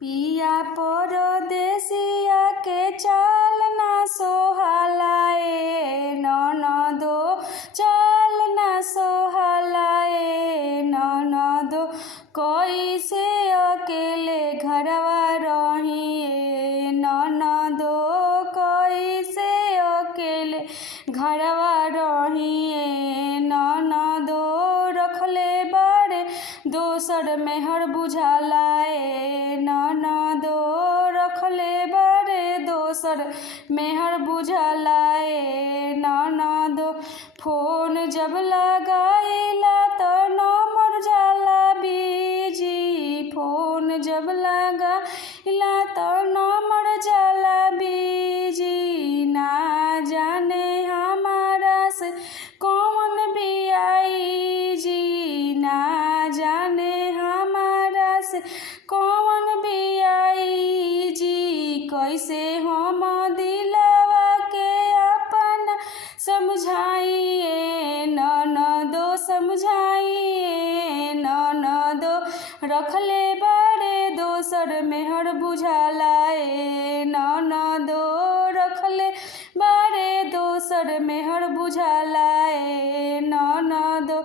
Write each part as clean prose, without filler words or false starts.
पिया परदेसिया के चाल ना सोहाला ए ननदो, चाल ना सोहाला ए ननदो। कैसे अकेले घरवा रही ए ननदो, कैसे अकेले घरवा रही ए ननदो। रखले बारे दोसर मेहर बुझाला ए ननदो, रखले बारे दोसर मेहर बुझाला ए ननदो। फोन जब लगाइला त नंबर जाला बिजी, फोन जब लगाइला त नंबर जाला बिजी। ना जाने हमारा से कौन बियाई जी, ना जाने हमारा से कौन बियाई जी। कैसे हम दिलवा के अपना समझाइए ननदो, समझाइए ननदो। रखले बारे दोसर मेहर बुझाला ए ननदो, रखले बारे दोसर मेहर बुझाला ए ननदो।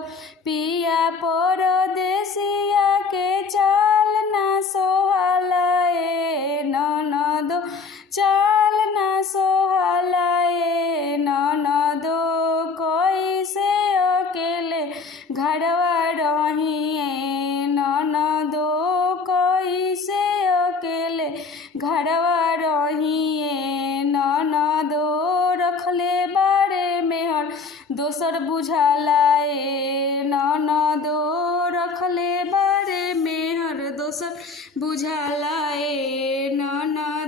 पिया परदेसिया के चाल ना सोहाला ए ननदो, चाल ना सोहाला ए ननदो। कैसे अकेले घरवा रही ए ननदो, कैसे अकेले घरवा रही ए ननदो। रखले बारे मेहर दोसर बुझाला ए ननदो, रखले बारे मेहर दोसर बुझाला